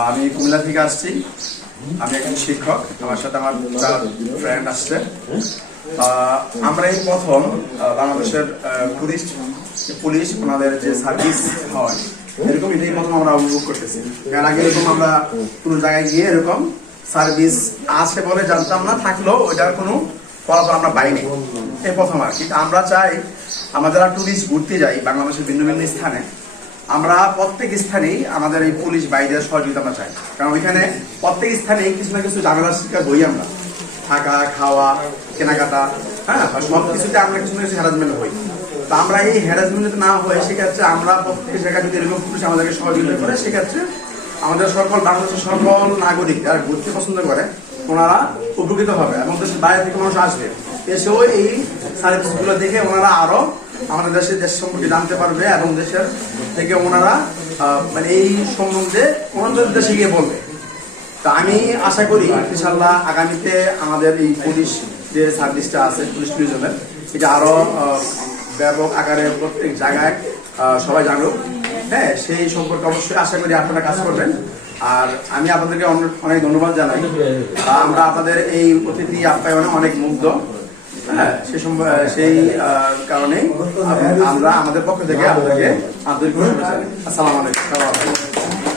আমি কুমিল্লা থেকে আসছি। আমি একজন শিক্ষক আমার সাথে আমার ফ্রেন্ড আসছে। আমরা এই প্রথম বাংলাদেশের টুরিস্ট পুলিশ ওনাদের যে সার্ভিস হয়, এরকম এটাই প্রথম আমরা উপভোগ করতেছি। এর আগে এরকম আমরা কোনো জায়গায় গিয়ে এরকম সার্ভিস আছে বলে জানতাম না, থাকলেও ওইটার কোনো ফলাফল আমরা পাইনি। এই প্রথম আর কি। আমরা চাই, আমরা যারা টুরিস্ট ঘুরতে যাই, বাংলাদেশের ভিন্ন ভিন্ন স্থানে আমরা প্রত্যেক স্থানেই আমাদের এই পুলিশ বাইরের সহযোগিতা আমরা চাই। কারণ ওইখানে প্রত্যেক স্থানেই কিছু না কিছু ঝামেলার শিকার হই আমরা। থাকা, খাওয়া, কেনাকাটা হ্যাঁ সব কিছুতে আমরা কিছু না কিছু হ্যারাসমেন্ট হই তো আমরা এই হ্যারাসমেন্ট না হয়ে, সেক্ষেত্রে আমরা প্রত্যেক জায়গায় যদি এরকম পুলিশ আমাদেরকে সহযোগিতা করে, সেক্ষেত্রে আমাদের সকল বাংলাদেশের সকল নাগরিক যারা ঘুরতে পছন্দ করে, ওনারা উপকৃত হবে এবং দেশের বাইরে থেকে মানুষ আসবে। এসেও এই সার্ভিসগুলো দেখে ওনারা আরও আমাদের দেশের দেশ সম্পর্কে জানতে পারবে এবং দেশের থেকে ওনারা মানে এই সম্বন্ধে ওনাদের দেশে গিয়ে বলবে। তা আমি আশা করি ইনশাল্লাহ আগামীতে আমাদের এই পুলিশ যে সার্ভিসটা আছে পুলিশ ট্যুরিজমের এটা আরও আহ, ব্যাপক আকারে প্রত্যেক জায়গায় সবাই জানুক। হ্যাঁ সেই সম্পর্কে অবশ্যই আশা করি আপনারা কাজ করবেন। আর আমি আপনাদেরকে অনেক- ধন্যবাদ জানাই। আমরা আপনাদের এই অতিথি আপ্যায়নে অনেক মুগ্ধ। হ্যাঁ সেই আপ- আমরা আমাদের পক্ষ থেকে আপনাকে আন্তরিক শুভেচ্ছা আলাইকুম।